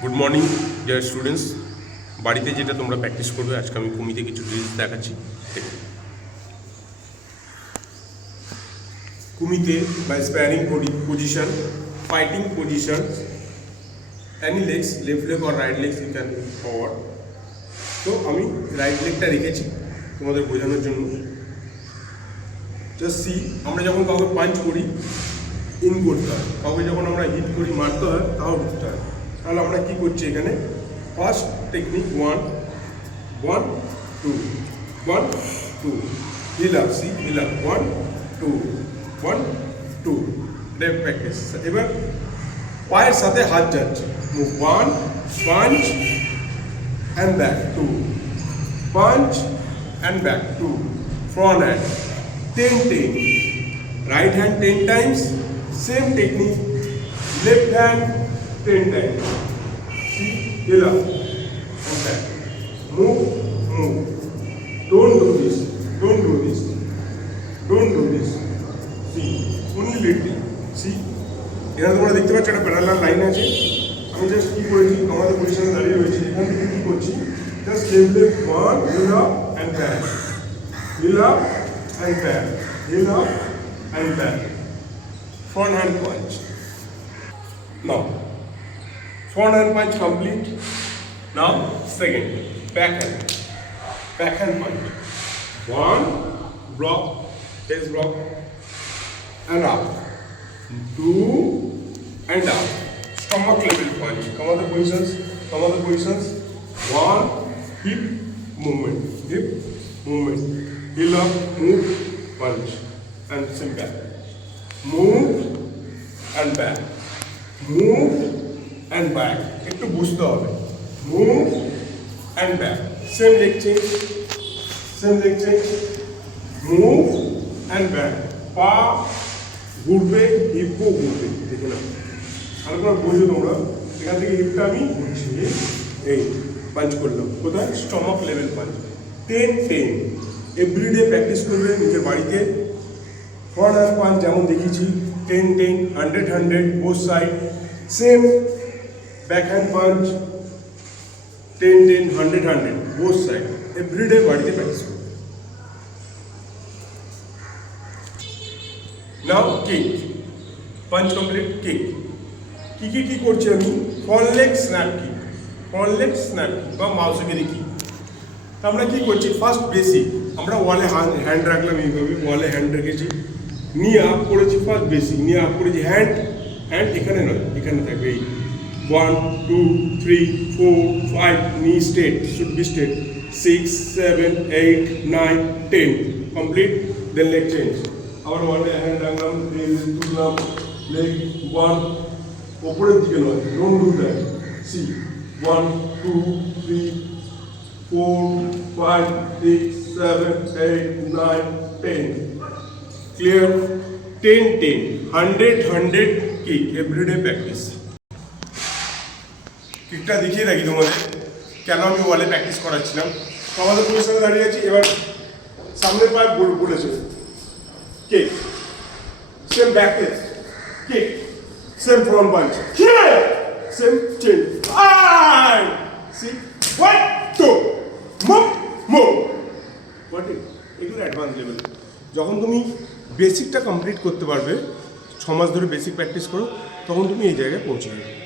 Good morning dear students. বাড়িতে যেটা তোমরা প্র্যাকটিস করবে, আজকে আমি কুমিতে কিছু ড্রিলস দেখাচ্ছি। কুমিতে by sparring position, fighting position, any legs, left leg or right legs you can forward. তো আমি রাইট লেগটা রেখেছি তোমাদের বোঝানোর জন্য। জাস্ট সি, আমরা যখন কাউকে পাঞ্চ করি ইন করতে হয়, কাউকে যখন আমরা হিট করি মারতে হয় তাও ঢুকতে হয়। তাহলে আমরা কী করছি এখানে? First technique 1 1 2 1 2, heel up, see heel up 1 2 1 2, left practice. এবার পায়ের সাথে হাত যাচ্ছে, move 1 punch and back 2 punch and back 2, front hand 10 right hand 10 times, same technique, left hand 10 times. See, hill up and back, move, don't do this, see, only little, see, এখানে তোমরা দেখতে পাচ্ছ একটা প্যারালাল লাইন আছে। আমি just কি করেছি, আমাদের পজিশনে দাঁড়িয়ে রয়েছি, এখান থেকে কি করছি, just left 1 hill up and back, hill up and back, hill up and back, front hand punch. Now front hand punch complete. Now second, back hand punch. 1 block, chest block and up, 2 and up, stomach level punch. Come on the positions, 1 hip movement, hill up, move, punch and sit back, move and back, move and back, একটু বুঝতে হবে, move and back, same leg change, move and back, পা ঘুরবে, হিপও ঘুরবে, দেখে নাও ভালো করে বোঝো তোমরা। এখান থেকে হিপটা আমি ঘুরছি, এই পাঞ্চ করলাম, কোথায়? Stomach level punch, 10 everyday practice করবে নিজের বাড়িতে। ফ্রন্ট হ্যান্ড পাঞ্চ যেমন দেখিয়েছি 10 100 both side, same back hand punch 10 100 both side, everyday বাড়িতে প্র্যাকটিস করবে। Now kick, punch complete, kick কি করছি আমি? ফ্রন্ট লেগ স্ন্যাপ কিক বা মাউসগিরি কিক। তো আমরা কী করছি? ফার্স্ট বেসিক, আমরা ওয়ালে হ্যান্ড রাখলাম, এইভাবে ওয়ালে হ্যান্ড রেখেছি, নিয়ে আপ করেছি। ফার্স্ট বেসিক নিয়ে আপ করেছি, হ্যান্ড এখানে নয়, এখানে থাকবে। এই 1 2 3 4 5, knee straight, should be straight, 6 7 8 9 10 complete. Then leg change, আবার ওয়ালে হ্যান্ড রাখলাম, তুললাম, লেগ 1 ওপরের দিকে নয়, don't do that. C 1 2 3 4 5 6 7 8 9 10, clear? 10 100 kick, everyday practice. কিকটা দেখিয়ে রাখি তোমাদের, কেন আমি ওয়ালে প্র্যাকটিস করাচ্ছিলাম। তো আমাদের পজিশনে দাঁড়িয়ে আছি, এবার সামনের পায়ে বলেছে kick, same back leg kick, same front punch, same change, see 1 2 move, এগুলো অ্যাডভান্স লেভেল। যখন তুমি বেসিকটা কমপ্লিট করতে পারবে, 6 মাস ধরে বেসিক প্র্যাকটিস করো, তখন তুমি এই জায়গায় পৌঁছে যাবে।